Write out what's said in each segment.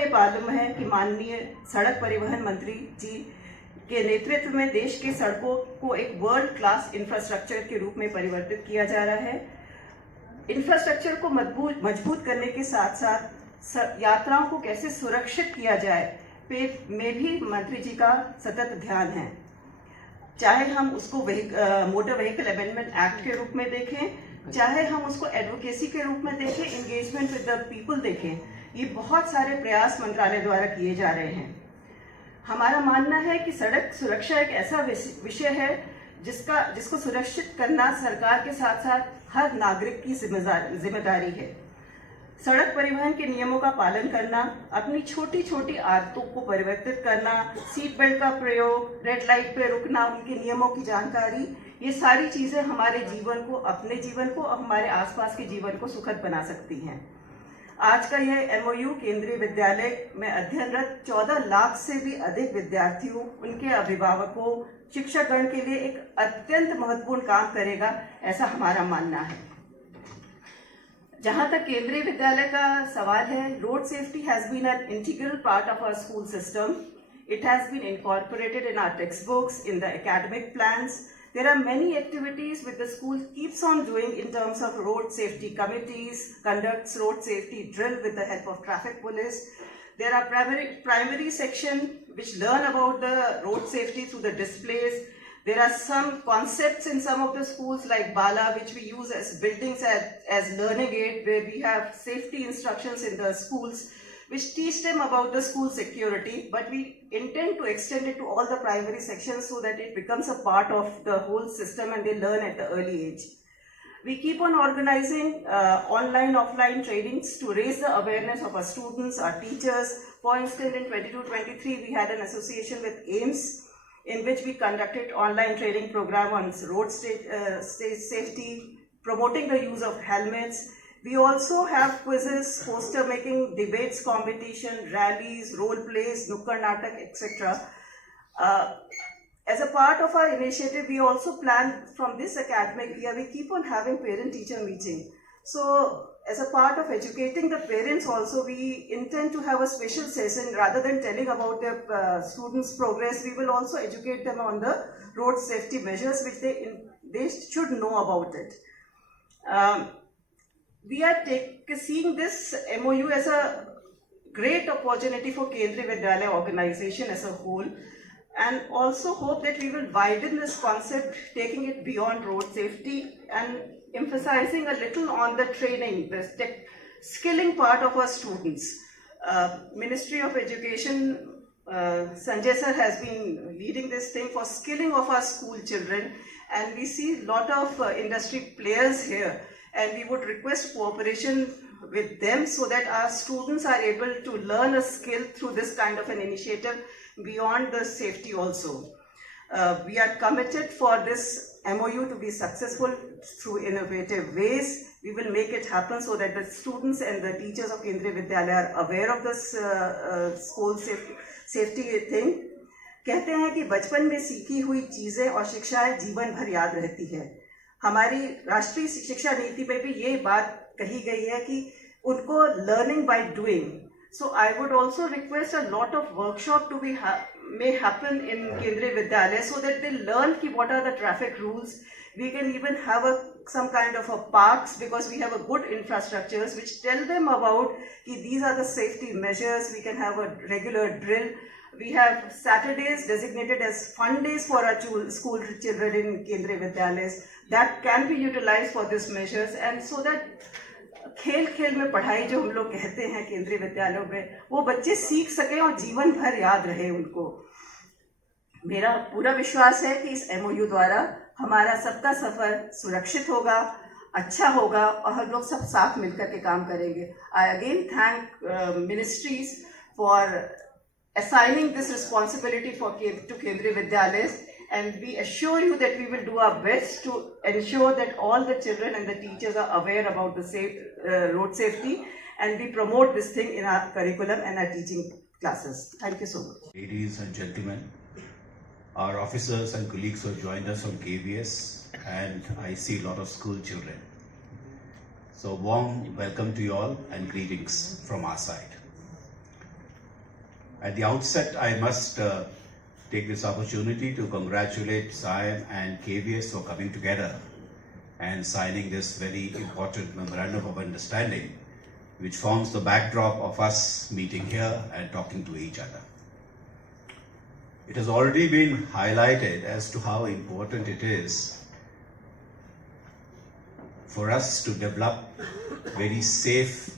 ये मालूम है कि माननीय सड़क परिवहन मंत्री जी के नेतृत्व में देश के सड़कों को एक वर्ल्ड क्लास इंफ्रास्ट्रक्चर के रूप में परिवर्तित किया जा रहा है। इंफ्रास्ट्रक्चर को मजबूत करने के साथ साथ यात्राओं को कैसे सुरक्षित किया जाए पे में भी मंत्री जी का सतत ध्यान है। चाहे हम उसको मोटर व्हीकल अमेंडमेंट एक्ट के रूप में देखें, चाहे हम उसको एडवोकेसी के रूप में देखें, एंगेजमेंट विद द पीपल देखें, ये बहुत सारे प्रयास मंत्रालय द्वारा किए जा रहे हैं। हमारा मानना है कि सड़क सुरक्षा एक ऐसा विषय है जिसको सुरक्षित करना सरकार के साथ साथ हर नागरिक की जिम्मेदारी है। सड़क परिवहन के नियमों का पालन करना, अपनी छोटी छोटी आदतों को परिवर्तित करना, सीट बेल्ट का प्रयोग, रेड लाइट पे रुकना, उनके नियमों की जानकारी, ये सारी चीजें हमारे जीवन को, अपने जीवन को और हमारे आसपास के जीवन को सुखद बना सकती हैं। आज का यह एमओयू केंद्रीय विद्यालय में अध्ययनरत 14 लाख से भी अधिक विद्यार्थियों, उनके अभिभावकों, शिक्षकगण के लिए एक अत्यंत महत्वपूर्ण काम करेगा, ऐसा हमारा मानना है। जहां तक केंद्रीय विद्यालय का सवाल है, road safety has been an integral part of our school system. It has been incorporated in our textbooks, in the academic plans. There are many activities which the school keeps on doing in terms of road safety committees, conducts road safety drill with the help of traffic police. There are primary section which learn about the road safety through the displays. There are some concepts in some of the schools like Bala, which we use as buildings as learning aid, where we have safety instructions in the schools which teach them about the school security, but we intend to extend it to all the primary sections so that it becomes a part of the whole system and they learn at the early age. We keep on organizing online, offline trainings to raise the awareness of our students, our teachers. For instance, in 22-23, we had an association with AIMS, in which we conducted online training program on road safety, promoting the use of helmets. We also have quizzes, poster making, debates competition, rallies, role plays, nukkad natak, etc. As a part of our initiative, we also plan from this academic year, we keep on having parent-teacher meeting. So, as a part of educating the parents also, we intend to have a special session. Rather than telling about their students' progress, we will also educate them on the road safety measures which they should know about it. We are seeing this MOU as a great opportunity for Kendriya Vidyalaya organization as a whole, and also hope that we will widen this concept, taking it beyond road safety and emphasizing a little on the training, the skilling part of our students. Ministry of Education, Sanjay sir has been leading this thing for skilling of our school children, and we see a lot of industry players here, and we would request cooperation with them so that our students are able to learn a skill through this kind of an initiative beyond the safety also. We are committed for this MOU to be successful through innovative ways. We will make it happen so that the students and the teachers of Kendriya Vidyalaya are aware of this school safety thing. कहते हैं कि बचपन में सीखी हुई चीजें और शिक्षाएं जीवन भर याद रहती है। हमारी राष्ट्रीय शिक्षा नीति में भी ये बात कही गई है कि उनको learning by doing. So I would also request a lot of workshop to be may happen in Kendriya Vidyalaya so that they learn what are the traffic rules. We can even have some kind of a parks, because we have a good infrastructures which tell them about these are the safety measures. We can have a regular drill. We have Saturdays designated as fun days for our school children in Kendriya Vidyalayas that can be utilized for these measures, and so that खेल खेल में पढ़ाई जो हम लोग कहते हैं केंद्रीय विद्यालयों में, वो बच्चे सीख सके और जीवन भर याद रहे उनको. मेरा पूरा विश्वास है कि इस MOU द्वारा हमारा सबका सफर सुरक्षित होगा, अच्छा होगा और हम लोग सब साथ मिलकर के काम करेंगे. I again thank ministries for assigning this responsibility to Kendriya Vidyalayas, and we assure you that we will do our best to ensure that all the children and the teachers are aware about the road safety, and we promote this thing in our curriculum and our teaching classes. Thank you so much. Ladies and gentlemen, our officers and colleagues who have joined us from KVS, and I see a lot of school children. So warm welcome to you all and greetings from our side. At the outset, I must take this opportunity to congratulate SIAM and KVS for coming together and signing this very important memorandum of understanding, which forms the backdrop of us meeting here and talking to each other. It has already been highlighted as to how important it is for us to develop very safe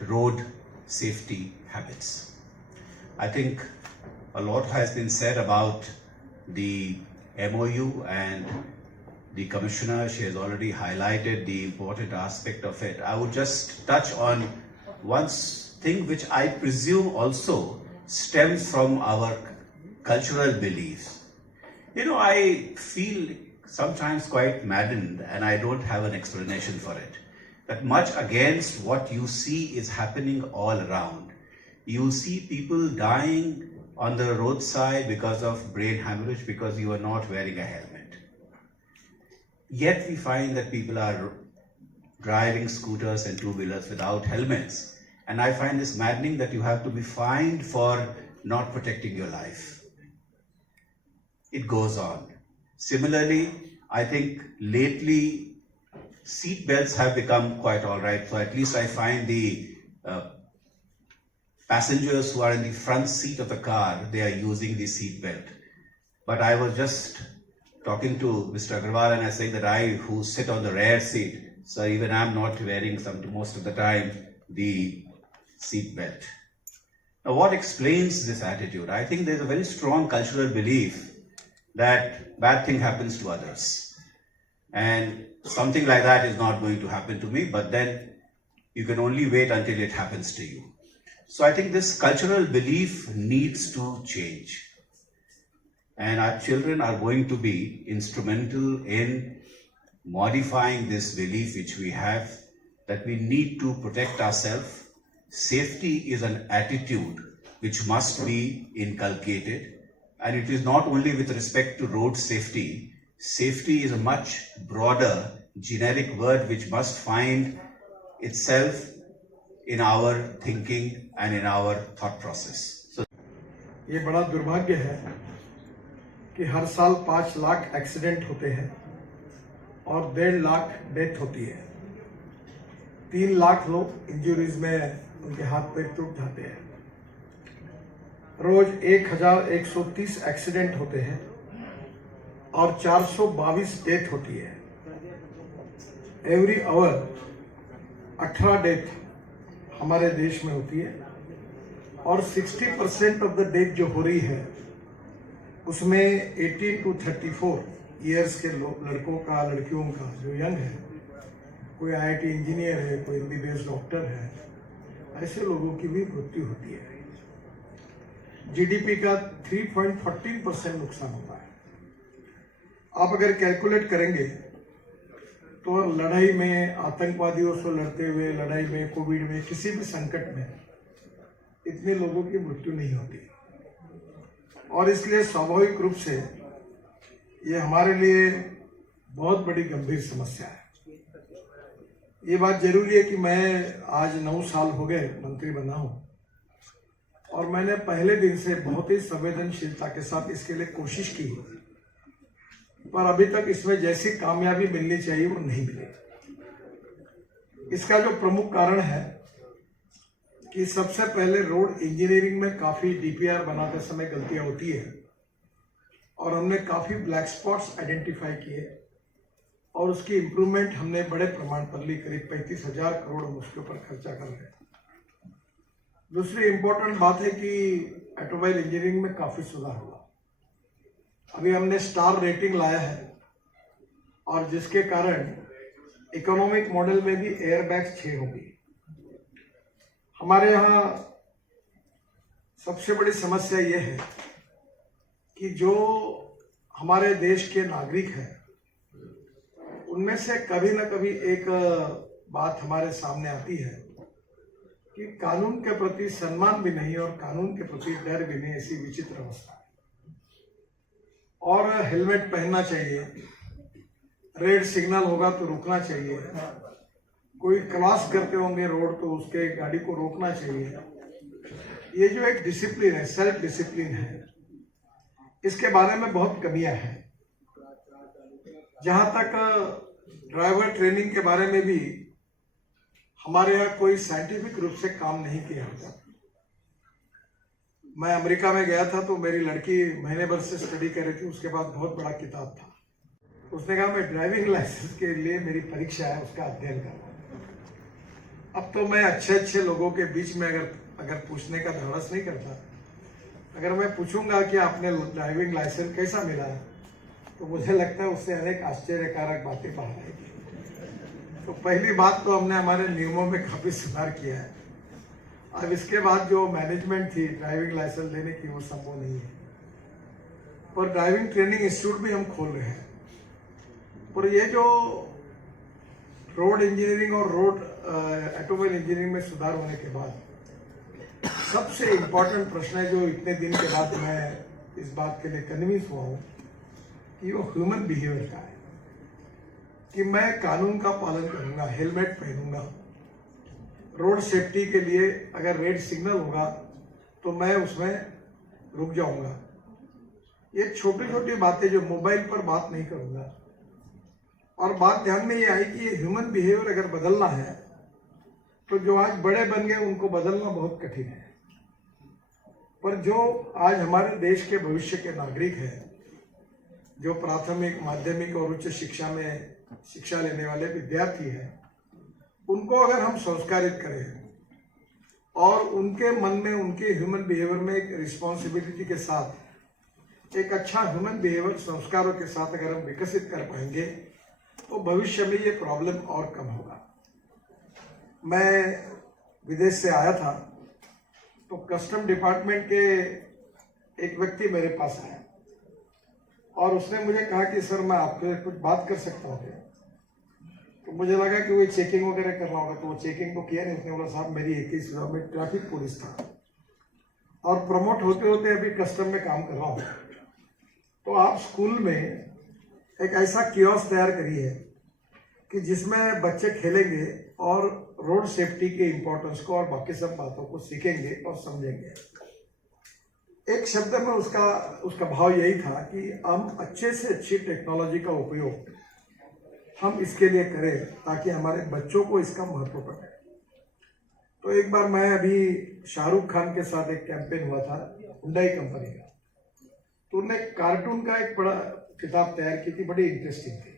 road safety habits. I think a lot has been said about the MOU, and the Commissioner, she has already highlighted the important aspect of it. I would just touch on one thing which I presume also stems from our cultural beliefs. You know, I feel sometimes quite maddened, and I don't have an explanation for it, that much against what you see is happening all around. You see people dying on the roadside because of brain hemorrhage because you are not wearing a helmet. Yet we find that people are driving scooters and two-wheelers without helmets. And I find this maddening that you have to be fined for not protecting your life. It goes on. Similarly, I think lately seat belts have become quite all right. So at least I find the passengers who are in the front seat of the car, they are using the seat belt. But I was just talking to Mr. Agarwal and I saying that I, who sit on the rear seat, so even I'm not wearing most of the time the seat belt. Now, what explains this attitude? I think there's a very strong cultural belief that bad thing happens to others. And something like that is not going to happen to me, but then you can only wait until it happens to you. So I think this cultural belief needs to change. And our children are going to be instrumental in modifying this belief which we have, that we need to protect ourselves. Safety is an attitude which must be inculcated. And it is not only with respect to road safety. Safety is a much broader generic word which must find itself in our thinking and in our thought process. So, ये बड़ा दुर्भाग्य है कि हर साल 5 lakh accident होते हैं और 1.5 lakh death होती है। 3 लाख लोग इंजरीज में उनके हाथ पैर टूट जाते हैं। रोज 1130 एक्सीडेंट होते हैं और 422 डेथ होती है। एवरी आवर 18 डेथ हमारे देश में होती है और 60% ऑफ द डेथ जो हो रही है उसमें 18 to 34 ईयर्स के लड़कों का, लड़कियों का जो यंग है, कोई IIT इंजीनियर है, कोई MBBS डॉक्टर है, ऐसे लोगों की भी मृत्यु होती है। GDP का 3.14% नुकसान होता है। आप अगर कैलकुलेट करेंगे तो लड़ाई में, आतंकवादियों से लड़ते हुए लड़ाई में, कोविड में, किसी भी संकट में इतने लोगों की मृत्यु नहीं होती। और इसलिए स्वाभाविक रूप से ये हमारे लिए बहुत बड़ी गंभीर समस्या है। ये बात जरूरी है कि मैं आज 9 साल हो गए मंत्री बना हूं और मैंने पहले दिन से बहुत ही संवेदनशीलता के साथ इसके लिए कोशिश की, पर अभी तक इसमें जैसी कामयाबी मिलनी चाहिए वो नहीं मिली। इसका जो प्रमुख कारण है कि सबसे पहले रोड इंजीनियरिंग में काफी DPR बनाते समय गलतियां होती है और हमने काफी ब्लैक स्पॉट्स आइडेंटिफाई किए और उसकी इम्प्रूवमेंट हमने बड़े प्रमाण पर ली। करीब 35,000 करोड़ हम उसके ऊपर खर्चा कर रहे हैं। दूसरी इंपॉर्टेंट बात है कि ऑटोमोबाइल इंजीनियरिंग में काफी सुधार हुआ। अभी हमने स्टार रेटिंग लाया है और जिसके कारण इकोनॉमिक मॉडल में भी एयरबैग्स 6 होंगी। हमारे यहाँ सबसे बड़ी समस्या यह है कि जो हमारे देश के नागरिक हैं उनमें से कभी न कभी एक बात हमारे सामने आती है कि कानून के प्रति सम्मान भी नहीं और कानून के प्रति डर भी नहीं, ऐसी विचित्र अवस्था है। और हेलमेट पहनना चाहिए, रेड सिग्नल होगा तो रुकना चाहिए, कोई क्रॉस करते होंगे रोड तो उसके गाड़ी को रोकना चाहिए। ये जो एक डिसिप्लिन है, सेल्फ डिसिप्लिन है, इसके बारे में बहुत कमियां हैं। जहां तक ड्राइवर ट्रेनिंग के बारे में भी हमारे यहाँ कोई साइंटिफिक रूप से काम नहीं किया होता। मैं अमेरिका में गया था तो मेरी लड़की महीने भर से स्टडी कर रही थी, उसके बाद बहुत बड़ा किताब था। उसने कहा मैं ड्राइविंग लाइसेंस के लिए मेरी परीक्षा है, उसका अध्ययन कर रहा हूं। अब तो मैं अच्छे लोगों के बीच में अगर पूछने का धड़स नहीं करता, अगर मैं पूछूंगा कि आपने ड्राइविंग लाइसेंस कैसा मिला, तो मुझे लगता है उससे अनेक आश्चर्यकारक बातें बाहर आएगी। तो पहली बात तो हमने हमारे नियमों में काफी सुधार किया है। अब इसके बाद जो मैनेजमेंट थी ड्राइविंग लाइसेंस लेने की, वो संभव नहीं है। और ड्राइविंग ट्रेनिंग इंस्टीट्यूट भी हम खोल रहे हैं। और ये जो रोड इंजीनियरिंग और रोड ऑटोमोबाइल इंजीनियरिंग में सुधार होने के बाद सबसे इम्पोर्टेंट प्रश्न है, जो इतने दिन के बाद मैं इस बात के लिए कन्विंस हुआ हूं, कि वो ह्यूमन बिहेवियर का है। कि मैं कानून का पालन करूंगा, हेलमेट पहनूंगा, रोड सेफ्टी के लिए अगर रेड सिग्नल होगा तो मैं उसमें रुक जाऊंगा। ये छोटी छोटी बातें जो मोबाइल पर बात नहीं करूंगा। और बात ध्यान में ये आई कि ये ह्यूमन बिहेवियर अगर बदलना है तो जो आज बड़े बन गए उनको बदलना बहुत कठिन है। पर जो आज हमारे देश के भविष्य के नागरिक हैं, जो प्राथमिक, माध्यमिक और उच्च शिक्षा में शिक्षा लेने वाले विद्यार्थी हैं, उनको अगर हम संस्कारित करें और उनके मन में, उनके ह्यूमन बिहेवियर में एक रिस्पॉन्सिबिलिटी के साथ एक अच्छा ह्यूमन बिहेवियर संस्कारों के साथ अगर हम विकसित कर पाएंगे तो भविष्य में ये प्रॉब्लम और कम होगा। मैं विदेश से आया था तो कस्टम डिपार्टमेंट के एक व्यक्ति मेरे पास आया और उसने मुझे कहा कि सर मैं आपसे कुछ बात कर सकता हूँ क्या? तो मुझे लगा कि वो चेकिंग वगैरह करना होगा, तो वो चेकिंग तो किया नहीं। उसने बोला साहब मेरी 21 साल में ट्रैफिक पुलिस था और प्रमोट होते होते अभी कस्टम में काम कर रहा हूँ, तो आप स्कूल में एक ऐसा कियोस्क तैयार करिए कि जिसमें बच्चे खेलेंगे और रोड सेफ्टी के इम्पोर्टेंस को और बाकी सब बातों को सीखेंगे और समझेंगे। एक शब्द में उसका भाव यही था कि हम अच्छे से अच्छी टेक्नोलॉजी का उपयोग हम इसके लिए करें ताकि हमारे बच्चों को इसका महत्व पड़े। तो एक बार मैं अभी शाहरुख खान के साथ एक कैंपेन हुआ था हुंडई कंपनी का, तो उन्होंने कार्टून का एक बड़ा किताब तैयार की थी, बड़ी इंटरेस्टिंग थी।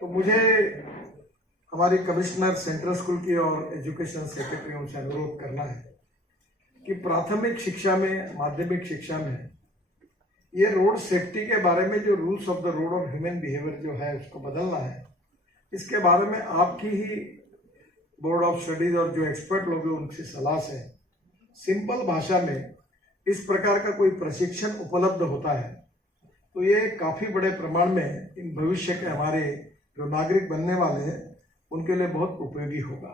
तो मुझे हमारी कमिश्नर सेंट्रल स्कूल की और एजुकेशन सेक्रेटरी उनसे अनुरोध करना है कि प्राथमिक शिक्षा में, माध्यमिक शिक्षा में ये रोड सेफ्टी के बारे में जो रूल्स ऑफ द रोड और ह्यूमन बिहेवियर जो है उसको बदलना है। इसके बारे में आपकी ही बोर्ड ऑफ स्टडीज और जो एक्सपर्ट लोग हैं उनकी सलाह से सिंपल भाषा में इस प्रकार का कोई प्रशिक्षण उपलब्ध होता है तो ये काफी बड़े प्रमाण में इन भविष्य के हमारे जो नागरिक बनने वाले हैं उनके लिए बहुत उपयोगी होगा।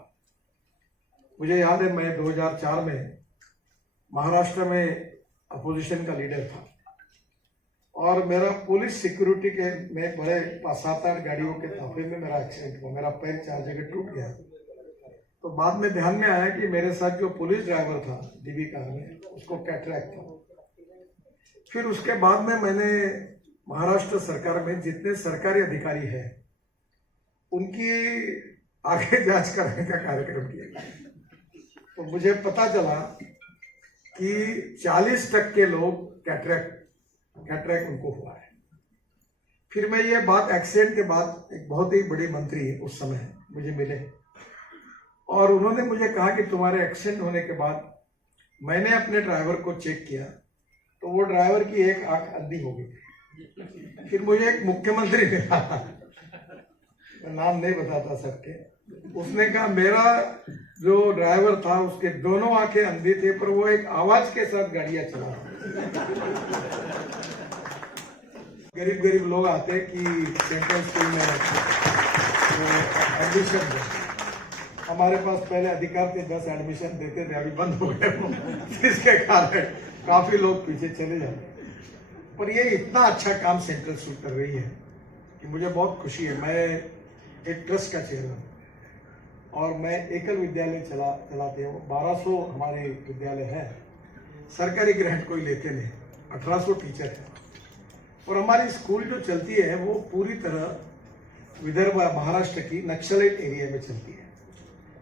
मुझे याद है मैं 2004 में महाराष्ट्र में अपोजिशन का लीडर था और मेरा पुलिस सिक्योरिटी के में बड़े 7-8 गाड़ियों के ताफे में मेरा एक्सीडेंट हुआ, मेरा पैर 4 जगह टूट गया। तो बाद में ध्यान में आया कि मेरे साथ जो पुलिस ड्राइवर था डीबी कार में, उसको कैटरैक्ट था। फिर उसके बाद में मैंने महाराष्ट्र सरकार में जितने सरकारी अधिकारी हैं उनकी आगे जांच कराने का कार्यक्रम किया। तो मुझे पता चला कि 40% लोग कैटरैक्ट उनको हुआ है। फिर मैं ये बात एक्सीडेंट के बाद एक बहुत ही बड़ी मंत्री उस समय मुझे मिले और उन्होंने मुझे कहा कि तुम्हारे एक्सीडेंट होने के बाद मैंने अपने ड्राइवर को चेक किया तो वो ड्राइवर की एक आंख अंधी हो गई। फिर मुझे एक मुख्यमंत्री मिला, मैं नाम नहीं बताता सबके, उसने कहा मेरा जो ड्राइवर था उसके दोनों आंखें अंधी थे पर वो एक आवाज के साथ गाड़ियां चला। गरीब लोग आते कि सेंट्रल स्कूल में एडमिशन दे, हमारे पास पहले अधिकार थे 10 एडमिशन देते थे, अभी बंद हो गए इसके कारण काफी लोग पीछे चले जाते। पर ये इतना अच्छा काम सेंट्रल स्कूल कर रही है कि मुझे बहुत खुशी है। मैं एक ट्रस्ट का चेयरमैन, और मैं एकल विद्यालय चलाते हैं। 1200 हमारे विद्यालय है, सरकारी ग्रांट कोई लेते नहीं, 1800 टीचर है। और हमारी स्कूल जो चलती है वो पूरी तरह विदर्भ महाराष्ट्र की नक्सलाइट एरिया में चलती है।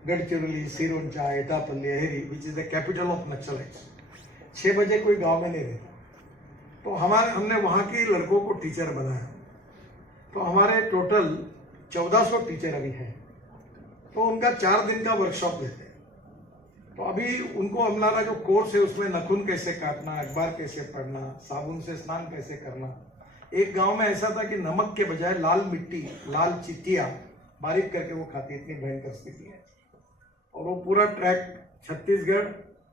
Gadchiroli, Sironcha, Etapalli, Aheri which is the capital of Naxalites. 6 बजे कोई गांव में नहीं रहता। तो हमने वहां के लड़कों को टीचर बनाया। तो हमारे टोटल 1400 टीचर अभी हैं। तो उनका 4 दिन का वर्कशॉप लेते हैं। तो अभी उनको हमारा जो कोर्स है उसमें नखून कैसे काटना, अखबार कैसे पढ़ना, साबुन से स्नान कैसे करना। एक गांव में ऐसा था कि नमक के बजाय लाल मिट्टी, लाल चिट्टियां बारीक करके वो खाती, इतनी भयंकर स्थिति है। और वो पूरा ट्रैक छत्तीसगढ़,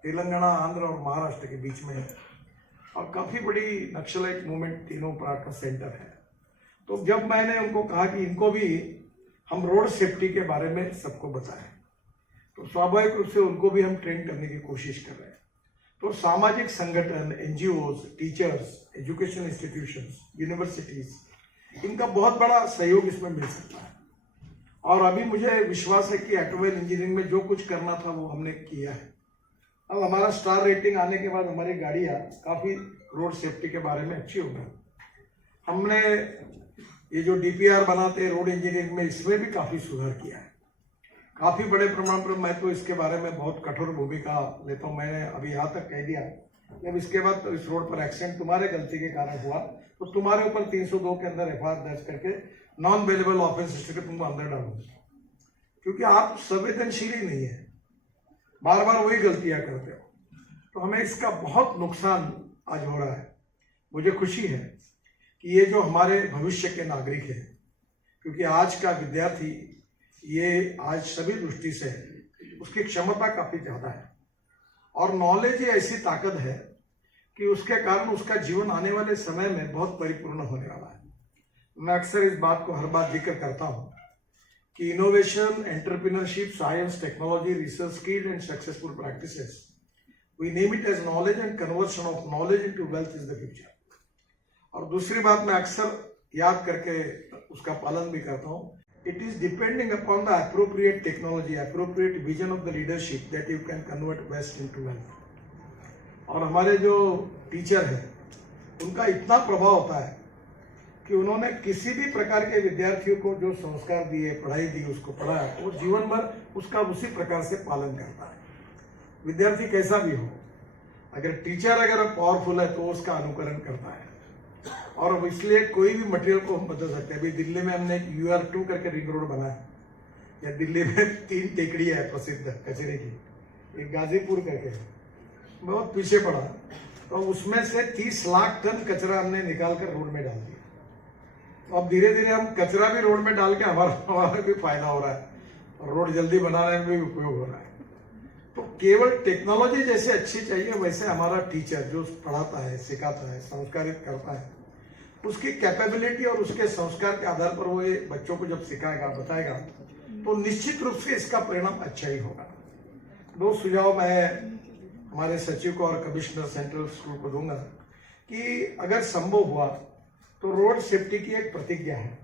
तेलंगाना, आंध्र और महाराष्ट्र के बीच में है। और काफी बड़ी नक्सलाइट मूवमेंट तीनों पार्ट का सेंटर है। तो जब मैंने उनको कहा कि इनको भी हम रोड सेफ्टी के बारे में सबको बताएं, तो स्वाभाविक रूप से उनको भी हम ट्रेन करने की कोशिश कर रहे हैं। तो सामाजिक संगठन, NGOs, teachers, education institutions, universities, इनका बहुत बड़ा सहयोग इसमें मिल सकता है। और अभी मुझे विश्वास है कि ऑटोमोबाइल इंजीनियरिंग में जो कुछ करना था वो हमने किया है। अब हमारा स्टार रेटिंग आने के बाद हमारी गाड़ियां काफी रोड सेफ्टी के बारे में अच्छी हो गई। हमने ये जो डीपीआर बनाते हैं रोड इंजीनियरिंग में, इसमें भी काफी सुधार किया है, काफी बड़े प्रमाण पर। मैं तो इसके बारे में बहुत कठोर भूमिका लेता हूँ। मैंने अभी यहाँ तक कह दिया, जब इसके बाद तो इस रोड पर एक्सीडेंट तुम्हारे गलती के कारण हुआ तो तुम्हारे ऊपर 302 के अंदर एफआईआर दर्ज करके नॉन वेलेबल ऑफेंस रजिस्टर के तुमको अंदर डालूंगा, क्योंकि आप संवेदनशील ही नहीं है, बार बार वही गलतियां करते हो। तो हमें इसका बहुत नुकसान आज हो रहा है। मुझे खुशी है कि ये जो हमारे भविष्य के नागरिक हैं, क्योंकि आज का विद्यार्थी ये आज सभी दृष्टि से उसकी क्षमता काफी ज्यादा है। और नॉलेज ही ऐसी ताकत है कि उसके कारण उसका जीवन आने वाले समय में बहुत परिपूर्ण होने वाला है। मैं अक्सर इस बात को हर बार जिक्र करता हूं कि innovation, entrepreneurship, science, technology, research, skill and successful practices, we name it as knowledge and conversion of knowledge into wealth is the future. और दूसरी बात मैं अक्सर याद करके उसका पालन भी करता हूं, it is depending upon the appropriate technology, appropriate vision of the leadership that you can convert waste into wealth. और हमारे जो टीचर है उनका इतना प्रभाव होता है कि उन्होंने किसी भी प्रकार के विद्यार्थियों को जो संस्कार दिए, पढ़ाई दी, उसको पढ़ाया, वो जीवन भर उसका उसी प्रकार से पालन करता है। विद्यार्थी कैसा भी हो, अगर टीचर अगर पावरफुल है तो उसका अनुकरण करता है। और इसलिए कोई भी मटेरियल को हम बदल सकते हैं। अभी दिल्ली में हमने एक UR2 करके रिंग रोड बनाया, या दिल्ली में 3 टेकड़ी है प्रसिद्ध कचरे की, एक गाजीपुर करके, बहुत पीछे पड़ा, तो उसमें से 30 लाख टन कचरा हमने निकाल कर रोड में डाल दिया। तो अब धीरे धीरे हम कचरा भी रोड में डाल के हमारा भी फायदा हो रहा है और रोड जल्दी बनाने में भी उपयोग हो रहा है। तो केवल टेक्नोलॉजी जैसे अच्छी चाहिए, वैसे हमारा टीचर जो पढ़ाता है, सिखाता है, संस्कारित करता है, उसकी कैपेबिलिटी और उसके संस्कार के आधार पर वो ये बच्चों को जब सिखाएगा, बताएगा, तो निश्चित रूप से इसका परिणाम अच्छा ही होगा। 2 सुझाव मैं हमारे सचिव को और कमिश्नर सेंट्रल स्कूल को दूंगा कि अगर संभव हुआ तो रोड सेफ्टी की एक प्रतिज्ञा है,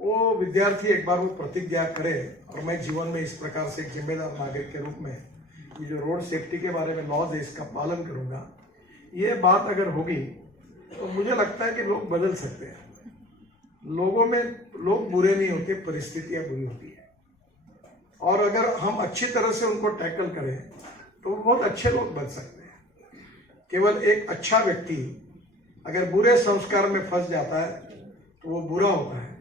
वो विद्यार्थी एक बार वो प्रतिज्ञा करे और मैं जीवन में इस प्रकार से एक जिम्मेदार नागरिक के रूप में ये जो रोड सेफ्टी के बारे में लॉज है इसका पालन करूंगा। ये बात अगर होगी तो मुझे लगता है कि लोग बदल सकते हैं। लोग बुरे नहीं होते, परिस्थितियां बुरी होती है। और अगर हम अच्छी तरह से उनको टैकल करें तो बहुत अच्छे लोग बन सकते हैं। केवल एक अच्छा व्यक्ति अगर बुरे संस्कार में फंस जाता है तो वो बुरा होता है,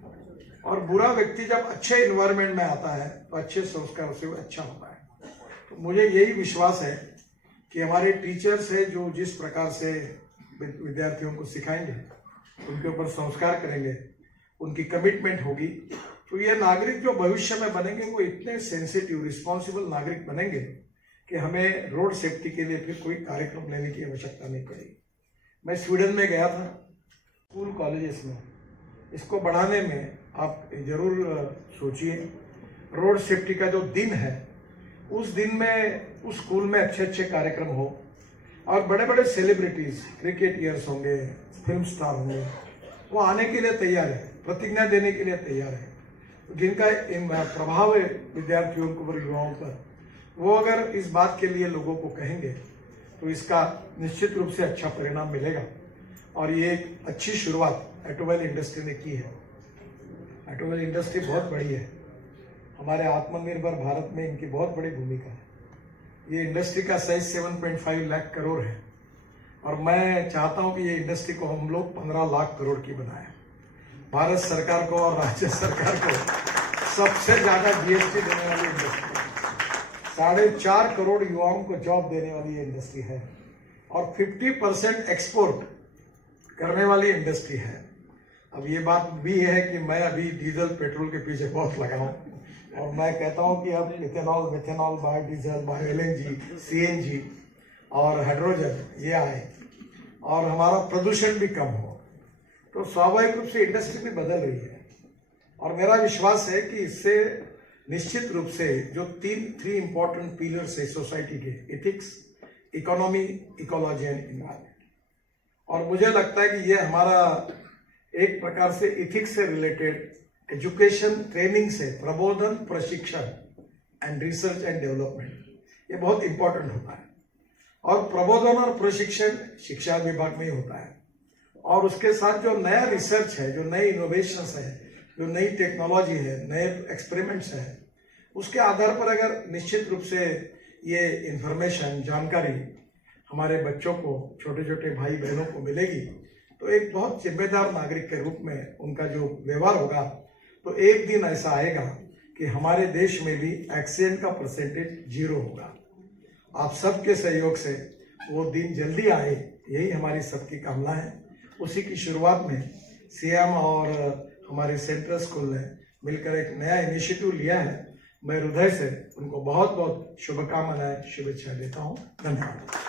और बुरा व्यक्ति जब अच्छे एनवायरनमेंट में आता है तो अच्छे संस्कार से वो अच्छा होता है। तो मुझे यही विश्वास है कि हमारे टीचर्स है जो जिस प्रकार से विद्यार्थियों को सिखाएंगे, उनके ऊपर संस्कार करेंगे, उनकी कमिटमेंट होगी, तो ये नागरिक जो भविष्य में बनेंगे वो इतने सेंसिटिव, रिस्पॉन्सिबल नागरिक बनेंगे कि हमें रोड सेफ्टी के लिए फिर कोई कार्यक्रम लेने की आवश्यकता नहीं पड़ेगी। मैं स्वीडन में गया था, स्कूल कॉलेजेस में इसको बढ़ाने में आप जरूर सोचिए। रोड सेफ्टी का जो दिन है उस दिन में उस स्कूल में अच्छे अच्छे कार्यक्रम हो और बड़े बड़े सेलिब्रिटीज, क्रिकेटर्स होंगे, फिल्म स्टार होंगे, वो आने के लिए तैयार है, प्रतिज्ञा देने के लिए तैयार है। जिनका प्रभाव है विद्यार्थियों के ऊपर, युवाओं पर, वो अगर इस बात के लिए लोगों को कहेंगे तो इसका निश्चित रूप से अच्छा परिणाम मिलेगा। और ये एक अच्छी शुरुआत ऑटोमोबाइल इंडस्ट्री ने की है। ऑटोमोबाइल इंडस्ट्री बहुत बड़ी है, हमारे आत्मनिर्भर भारत में इनकी बहुत बड़ी भूमिका है। ये इंडस्ट्री का साइज 7.5 लाख करोड़ है और मैं चाहता हूं कि ये इंडस्ट्री को हम लोग 15 लाख करोड़ की बनाएं। भारत सरकार को और राज्य सरकार को सबसे ज्यादा जीएसटी देने वाली इंडस्ट्री, 4.5 करोड़ युवाओं को जॉब देने वाली ये इंडस्ट्री है और 50% एक्सपोर्ट करने वाली इंडस्ट्री है। अब ये बात भी है कि मैं अभी डीजल पेट्रोल के पीछे बहुत लगा हूं और मैं कहता हूं कि अब ethanol, methanol, biodiesel, bio LNG, CNG और हाइड्रोजन ये आए और हमारा प्रदूषण भी कम हो, तो स्वाभाविक रूप से इंडस्ट्री भी बदल रही है। और मेरा विश्वास है कि इससे निश्चित रूप से जो थ्री इंपॉर्टेंट पिलर्स है सोसाइटी के, ethics, economy, ecology and environment, और मुझे लगता है कि ये हमारा एक प्रकार से इथिक्स से रिलेटेड एजुकेशन, ट्रेनिंग से प्रबोधन, प्रशिक्षण एंड रिसर्च एंड डेवलपमेंट, ये बहुत इंपॉर्टेंट होता है। और प्रबोधन और प्रशिक्षण शिक्षा विभाग में ही होता है और उसके साथ जो नया रिसर्च है, जो नए इनोवेशंस है, जो नई टेक्नोलॉजी है, नए एक्सपेरिमेंट्स है, उसके आधार पर अगर निश्चित रूप से ये इंफॉर्मेशन, जानकारी हमारे बच्चों को, छोटे छोटे भाई बहनों को मिलेगी तो एक बहुत जिम्मेदार नागरिक के रूप में उनका जो व्यवहार होगा, तो एक दिन ऐसा आएगा कि हमारे देश में भी एक्सीडेंट का परसेंटेज 0 होगा। आप सबके सहयोग से वो दिन जल्दी आए, यही हमारी सबकी कामना है। उसी की शुरुआत में सीएम और हमारे सेंट्रल स्कूल ने मिलकर एक नया इनिशिएटिव लिया है। मैं हृदय से उनको बहुत बहुत शुभकामनाएं, शुभेच्छा देता हूँ। धन्यवाद।